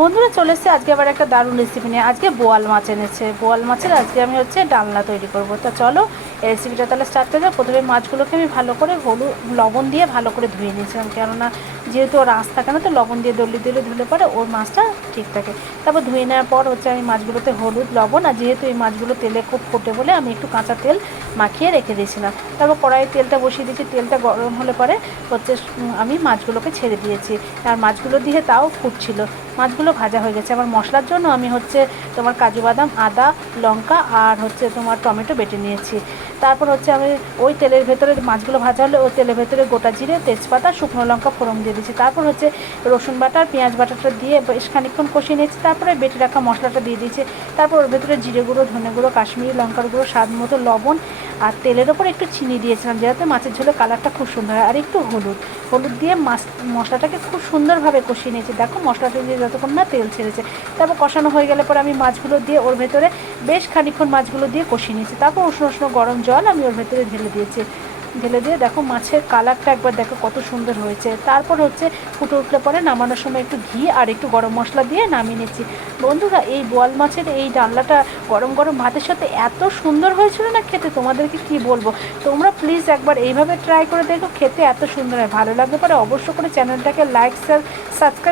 বন্ধুরা চলে এসেছে আজকে আবার একটা দারুণ রেসিপি নিয়ে। আজকে বোয়াল মাছ এনেছে, বোয়াল মাছের আজকে আমি ডালনা তৈরি করব। তা চলো এই রেসিপিটা তাহলে স্টার্ট করে যাও। প্রথমে মাছগুলোকে আমি ভালো করে হলুদ লবণ দিয়ে ভালো করে ধুয়ে নিয়েছিলাম, কেননা যেহেতু ওর আঁশ থাকে না, তো লবণ দিয়ে দলি দিলে ধুলে পরে ওর মাছটা ঠিক থাকে। তারপর ধুয়ে নেওয়ার পর আমি মাছগুলোতে হলুদ লবণ, আর যেহেতু এই মাছগুলো তেলে খুব ফোটে বলে আমি একটু কাঁচা তেল মাখিয়ে রেখে দিয়েছিলাম। তারপর কড়াইয়ে তেলটা বসিয়ে দিয়েছি, তেলটা গরম হলে পরে আমি মাছগুলোকে ছেড়ে দিয়েছি। আর মাছগুলো দিয়ে তাও ফুটছিল, মাছগুলো ভাজা হয়ে গেছে। আবার মশলার জন্য আমি তোমার কাজু বাদাম, আদা, লঙ্কা আর তোমার টমেটো বেটে নিয়েছি। তারপর আমি ওই তেলের ভেতরে মাছগুলো ভাজা হলে ওই তেলের ভেতরে গোটা জিরে, তেজপাতা, শুকনো লঙ্কা ফোড়ন দিয়ে দিয়েছি। তারপর রসুন বাটা আর পেঁয়াজ বাটাটা দিয়ে বেশ খানিকক্ষণ কষিয়ে নিয়েছি। তারপরে বেটে রাখা মশলাটা দিয়ে দিয়েছি। তারপর ওর ভেতরে জিরে গুঁড়ো, ধনে গুঁড়ো, কাশ্মীরি লঙ্কার গুঁড়ো, স্বাদ মতো লবণ আর তেলের ওপর একটু চিনি দিয়েছিলাম, যাতে মাছের ঝোলের কালারটা খুব সুন্দর হয়। আর একটু হলুদ দিয়ে মশলাটাকে খুব সুন্দরভাবে কষিয়ে নিয়েছি। দেখো মশলাটা দিয়ে যতক্ষণ না তেল ছেড়েছে। তারপর কষানো হয়ে গেলে পরে আমি মাছগুলো দিয়ে ওর ভেতরে বেশ খানিকক্ষণ মাছগুলো দিয়ে কষিয়ে নিয়েছি। তারপর উষ্ণ উষ্ণ গরম জল আমি ওর ভেতরে ঢেলে দিয়ে দেখো মাছের কালারটা একবার দেখো কত সুন্দর হয়েছে। তারপর ফুটে উঠলে পরে নামানোর সময় একটু ঘি আর একটু গরম মশলা দিয়ে নামিয়ে নিচ্ছি। বন্ধুরা এই বোয়াল মাছের এই ডালনাটা গরম গরম ভাতের সাথে এত সুন্দর হয়েছিল না খেতে, তোমাদেরকে কি বলবো। তোমরা প্লিজ একবার এইভাবে ট্রাই করে দেখো, খেতে এত সুন্দর হয়। ভালো লাগলে পরে অবশ্য করে চ্যানেলটাকে লাইক, শেয়ার, সাবস্ক্রাইব